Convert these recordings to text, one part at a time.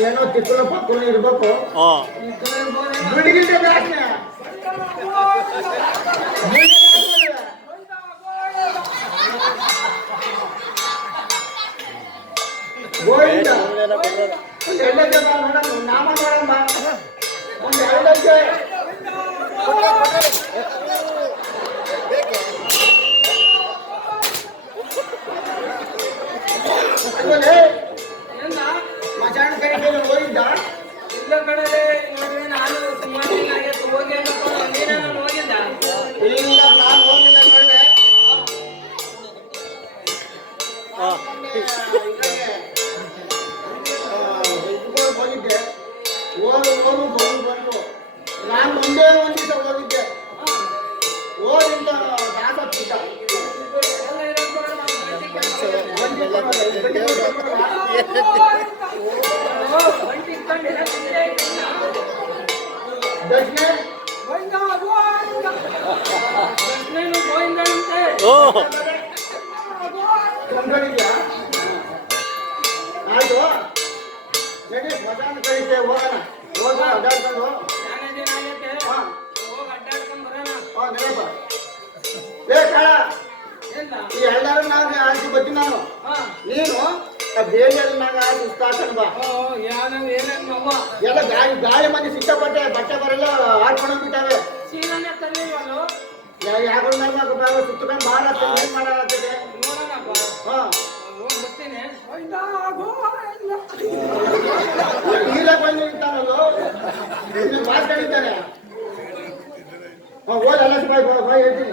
ಏನೋ ಚಿಕ್ಕಲ ಪಕ್ಕಲ ಇರ್ಬೇಕು ಬಿಡಿಗಿಲ್ದೆ ಓ ಆಯ್ತು ಕಳಿತೆ ಹೋಗೋಣ ಹೋಗ ಅಡ್ಡಾಡ್ಕೊಂಡು ನಾನೇ ಏ ಕಾಳ? ಈ ಎಲ್ಲರೂ ನಾವು ಆಚೆ ಬರ್ತೀನಿ ನಾನು. ನೀನು ಬೇರೆ ನಾಗ ಸುಸ್ತಾಸನ ಬಾ. ಎಲ್ಲ ಗಾಳಿ ಗಾಳಿ ಮಂದಿ ಸಿಕ್ಕಾಪಟ್ಟೆ ಬಟ್ಟೆ ಬರೆಲ್ಲ ಆಡ್ಕೊಂಡು ಬಿಟ್ಟಾವೆ ನಮ್ಮ ಸುತ್ತಕೊಂಡು ಭಾಳ ಏನ್ ಗೋವಿಂದ. ಈಗ ಬಂದು ನಿಂತಾನಲ್ಲೋ? ಇಲ್ಲಿ ಮಾತಾಡಿದ್ದಾರೆ ಹಾ ಓದ್ ಎಲ್ಲ ಬಾಯ್ ಬಾಯ್ ಬಾಯ್ ಹೇಳ್ತೀನಿ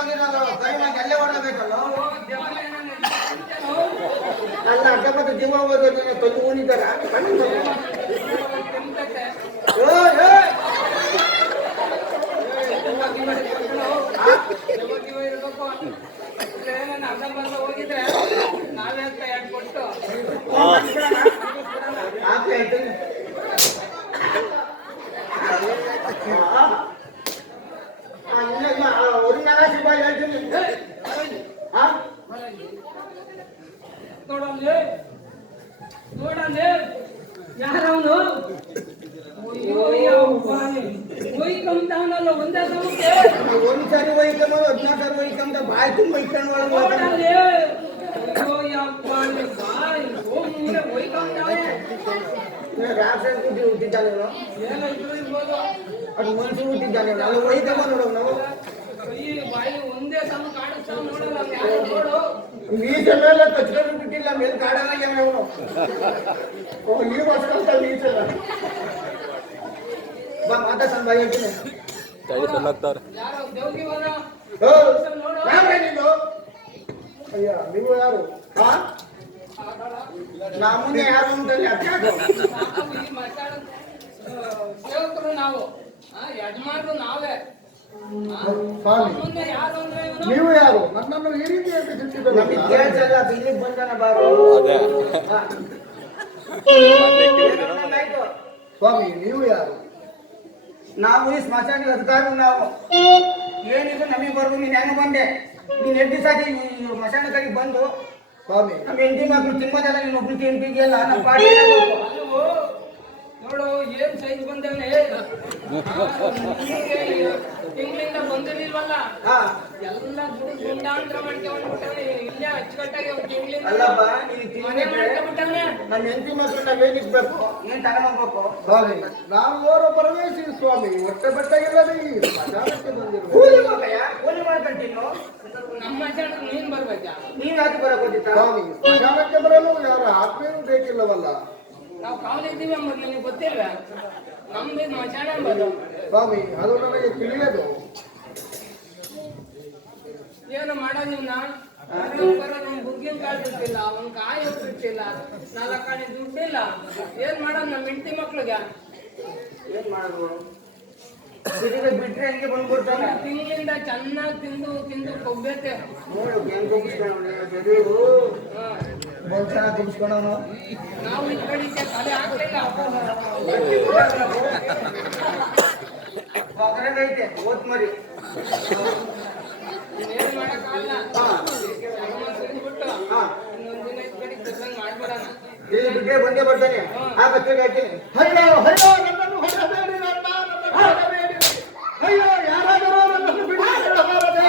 ಮಂದಿ ಅಲ್ಲೇ ಹೊರಡಬೇಕಲ್ಲೋ ಅಲ್ಲ ಅಕ್ಕಪಕ್ಕ ಜೀವ ಹೋಗೋದು ತಂದು ಉಣಿದಾರ ಒಂದೇ ಸಮಕ್ಕೆ ಒಂದ್ ಸಾರಿ ಒಯ್ಕಮ್ಮ ಹದಿನಾರು ಸಾರಿ ಒಯ್ಕಮ್ಮ ಬಾಯಿ ತುಂಬ ಇಟ್ಕೊಂಡು ಒಳಗೆ ನೋಡಲ್ಲಿ ಅಯ್ಯೋ ಯಪ್ಪ ನೀ ಬಾಯ್ ಹೋಗ್ಮೂಲೆ ಒಯ್ಕೊಂತಾವೆ ರಾಕ್ಷಸ ಹುಟ್ಟಿ ಹುಟ್ಟಿದ್ದಾನೆ ಅವನು ಏನೋ ಇದ್ರು ಇರ್ಬೋದು ಅದು ಮನುಷ್ಯ ಹುಟ್ಟಿದ್ದಾನೆ ಅವನು ಅಲ್ಲ ಒಯ್ಕಮ್ಮ ನೋಡು ನಾವು ಕೈ ಬಾಯಿ ಒಂದೇ ಸಮ ಕಾಣಿಸ್ತಾವ ನೋಡಲ್ಲ ಯಾರು ನೋಡು ಮೀಸೆಲ್ಲ ಕಚ್ಕೊಂಡು ಬಿಟ್ಟಿಲ್ಲ ಮೇಲೆ ಕಾಡಲ್ಲ ಅವನು ಓ ಈಗ ಹೊಸ್ಕೊಂತ ಮೀಸೆಲ್ಲ ಬಾ ಮಾತಾಡ್ತಾನೆ ಬಾಯಿ ಯಾವ್ರೆ ನೀನು ಅಯ್ಯ ನೀವು ಯಾರು? ಹಾ? ನಾ ಮುಂದೆ ಯಾರು ಸೇವಕರು ನಾವು. ಯಜಮಾನರು ನಾವೇ. ನೀವು ಯಾರು? ನನ್ನನ್ನು ಈ ರೀತಿ ಬಂದಾನ ಬಾರು. ಸ್ವಾಮಿ ನೀವು ಯಾರು? ನಾವು ಈ ಸ್ಮಶಾನಿಗೆ ಅಧಿಕಾರಿ ನಾವು. ಏನಿದ್ರು ನಮಗೆ ಬರ್ದು ನೀನ್ ಹೆಂಗ ಬಂದೆ? ನೀನ್ ಎಷ್ಟು ದಿವಸ ಆಗಿ ಈ ಸ್ಮಶಾನ ಕಡೆಗೆ ಬಂದು. ಸ್ವಾಮಿ. ನಮ್ಮ ಹೆಂಡತಿ ಮಕ್ಕಳು ತಿನ್ನೋದೆಲ್ಲ ನೀನು ಒಬ್ರು ತಿಂತಿದ್ಯಲ್ಲ ನಮ್ಮ ಪಾಡಿ ಹೇಳ್ಬೇಕು. ಅಲ್ವೋ? ನೋಡು ಏನ್ ಸೈಜ್ ಬಂದವನೆ? ತಿಂಗಳಿಂದ ಬಂದಿರ್ಲಿಲ್ವಲ್ಲ? ಹಾ. ಎಲ್ಲ ದುಡ್ಡು ಗುಂಡಾಂತರ ಮಾಡ್ಕೊಂಡ್ಬಿಟ್ಟವನೆ ಇಲ್ಲೇ ಅಚ್ಚುಕಟ್ಟಾಗಿ ಅಲ್ಲಪ್ಪ ನೀನು ಮನೆ ತಿಂದಿದ್ರೆ ಮಾಡ್ಕೊಂಡ್ಬಿಟ್ಟವನೆ. ನಮ್ಮ ಹೆಂಡತಿ ಮಕ್ಕಳು ನಾವೇನಿಸ್ಬೇಕು ಏನ್ ತಗೊಂಡೋಗ್ಬೇಕು ಸ್ವಾಮಿ ಹೊಟ್ಟೆ ಬೆಟ್ಟಗಿಲ್ಲದೆ ಈ ಬಂದಿರುವ ಕೂಲಿ ಕೂಲಿ ನಮ್ಮ ನೀನ್ ಬರ್ಬೇಕಾ ನೀನ್ ಯಾಕೆ ಬರಕ್ ಹೋಗಿತ್ತ ಸ್ವಾಮಿ. ಬರಲು ಯಾರ ಆತ್ಮೇನು ಬೇಕಿಲ್ಲವಲ್ಲ? ನಾವು ಕಾವಲಿದ್ದೀವಿ ಎಂಬುದು ನಿಮಗೆ ಗೊತ್ತಿಲ್ವಾ? ನಮ್ದು ಮಚಾಣ ಎಂಬುದು ಸ್ವಾಮಿ ಅದು ನನಗೆ ತಿಳಿಯದು. ಏನು ಮಾಡೋದು ಇವ್ನ ಬರೋದು ಬುಗ್ಗಿನ ಕಾಳು ಬಿಟ್ಟಿಲ್ಲ ಅವ್ನ ಕಾಯಿ ಬಿಟ್ಟಿಲ್ಲ ನಾಲ್ಕು ಕಾಣಿ ದುಡ್ಡಿಲ್ಲ ಏನ್ ಮಾಡೋದು ನಮ್ಮ ಹೆಂಡತಿ ಮಕ್ಳಿಗೆ? ಏನ್ ಮಾಡೋದು? ಬಿಟ್ರೆ ಹಂಗೆ ಬಂದ್ಬಿಡ್ತಾನೆ? ತಿಂಗಳಿಂದ ಚೆನ್ನಾಗಿ ತಿಂದು ತಿಂದು ಕೊಬ್ಬೈತೆ ನೋಡು ಹೆಂಗ್ ತುಂಬಿಸ್ಕೊಂಡವ್ನೆ ಹಾಕ್ಲಿಲ್ಲ ಐತೆ ಓದ್ ಮರಿ ಬಂದೇ ಮಾಡಕ್ಕಾಗಲ್ಲ ಆ ನಮ್ಮ ತಿಂದ್ಬಿಟ್ಟು ಹಾ ಇನ್ನೊಂದ್ ದಿನ ಈ ಕಡೆಗೆ ತಿರ್ಗಂಗ್ ಮಾಡ್ಬಿಡಣ ಇಲ್ಲಿ ಬಿಟ್ರೆ ಬಂದೇ ಬರ್ತಾನೆ ಆ ಬಚ್ಚಗೆ ಹಾಕ್ತೀನಿ ಅಯ್ಯೋ ಅಯ್ಯೋ ನನ್ನನ್ನು ಹೊಡೆಯಬೇಡಿ ನನ್ನ ನನ್ನನ್ನು ಹೊಡೆಯಬೇಡಿ ಅಯ್ಯೋ ಯಾರಾದರೂ ನನ್ನನ್ನು ಬಿಡಿಸಿಕೊಳ್ಳಬಾರದೆ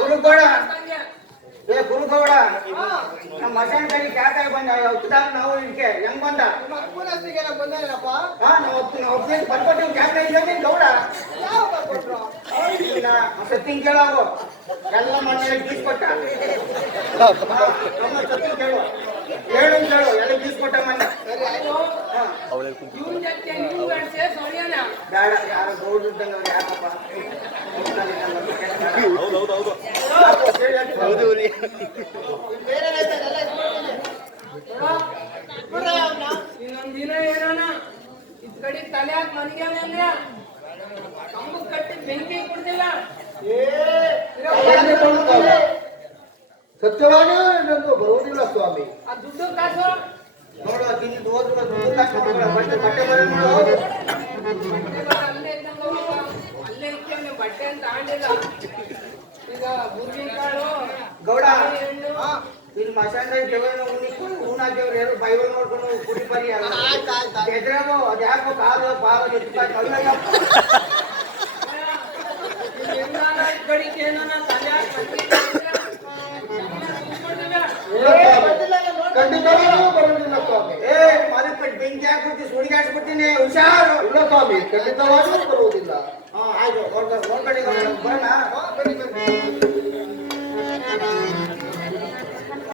ಗುರುಗೌಡ ಏ ಗುರುಗೌಡ ನಮ್ಮ ಮಸಾನ ಕಡೆ ಬಂದ. ಉತ್ತಾಗ ನಾವು ಇದಕ್ಕೆ ಹೆಂಗ್ ಬಂದ? ಬಂದಾರಪ್ಪ ಹಾ ನಾವು ಒಪ್ಪ ನಾವು ಒಪ್ಪಿಗೆ ಬರ್ಕೊಟ್ಟು ಕ್ಯಾಕ ಇದ್ದಾನೆ ಗೌಡ. ಸತ್ತಿನ ಕೇಳೋಗು ಎಲ್ಲ ಮಣ್ಣೆಲ್ಲ ಗೀಸ್ಕೊಟ್ಟ ನಮ್ಮ ಸತ್ತಿನ ಕೇಳು ಹೇಳು ಕೇಳು ಎಲ್ಲ ಗೀಸ್ಕೊಟ್ಟ ಮಣ್ಣೆ ಸರಿ ಆಯ್ತು ಹಾ ಅವಳೇ ಕುಂತು ಇವ್ನ್ ಜೊತೆ ನೀನ್ ಗಂಡ್ಸೆ ಸೊಳ್ಯನ. ಬೇಡ ಯಾರು ಗೌಡ್ರು ಇದ್ದಂಗೆ ಅವ್ರು ಯಾಕಪ್ಪ ಹೌದು ಹೌದು ಹೌದು ಹೌದು ಬೇರೆ ಎಲ್ಲ ಇಸ್ಕೊಳ್ತೀನಿ. ನೋಡು, ಬಿಡ್ರಿ ಅವ್ನ. ಇನ್ನೊಂದ್ ದಿನ ಏನೋಣ ಇದ್ ಕಡೆ ತಲೆ ಹಾಕಿ ಮನೆಗೆ ಕಂಬಕ್ ಕಟ್ಟಿ ಬೆಂಕಿ ಕೊಡ್ತಿಲ್ಲ ಸತ್ಯವಾಗಿ ಇದೊಂದು ಬರುವುದಿಲ್ಲ ಸ್ವಾಮಿ ಆ ದುಡ್ಡು ಕಾಸು ನೋಡು ತಿಂದು ಹೋದ್ರು ದುಡ್ಡು ಕಷ್ಟ ಬಟ್ಟೆ ಬಟ್ಟೆ ಬರ ನೋಡು ಬಟ್ಟೆ ಬರ ಅಲ್ಲೇ ಇದ್ದಂಗ ಹೋಗು. ಅಲ್ಲೇ ಇಕ್ಕೇನೆ ಬಟ್ಟೆ ಅಂತ ಆಂಡಿಲ್ಲ ಈಗ ಬುರ್ಗಿ ಕಾಳು ಗೌಡ ಕಾಯಿ ಹಣ್ಣು ಇಲ್ಲಿ ಮಸಾಲೆ ದೇವರನ್ನ ಉಣ್ಣಿಟ್ಟು ಹೂನ್ ಹಾಕಿವ್ರು ಯಾರು ಬೈಬಲ್ ನೋಡ್ಕೊಂಡು ಕುಡಿ ಮರಿ ಆಯ್ತು ಆಯ್ತು ಆಯ್ತು ಎದ್ರಾಗು ಅದು ಯಾಕೋ ಕಾಲು ಪಾಲು ಎತ್ಕಾಯ್ತು ಅಲ್ಲಯ್ಯ ಇಲ್ಲಿ ಹೆಂಗಾರ ಈ ಕಡೆಗೆ ಏನಾನ ತಲೆ ಹಾಕಿ ಮನೆಗೆ ಕೂತ್ಕೊಂಡಿವೆ. ಖಂಡಿತವಾಗಿಯೂ ಬರುವುದಿಲ್ಲ ಸ್ವಾಮಿ ಏ ಮರಿ ಕಟ್ ಬೆಂಕಿ ಹಾಕ್ಬಿಟ್ಟು ಸುಡಿಗಾಡ್ಸ್ಬಿಡ್ತೀನಿ ಹುಷಾರು. ಇಲ್ಲ ಸ್ವಾಮಿ ಖಂಡಿತವಾಗಿ ಬರುವುದಿಲ್ಲ ಹಾ ಆಯ್ತು ನೋಡ್ಕೊಂಡು ಬರೋಣ.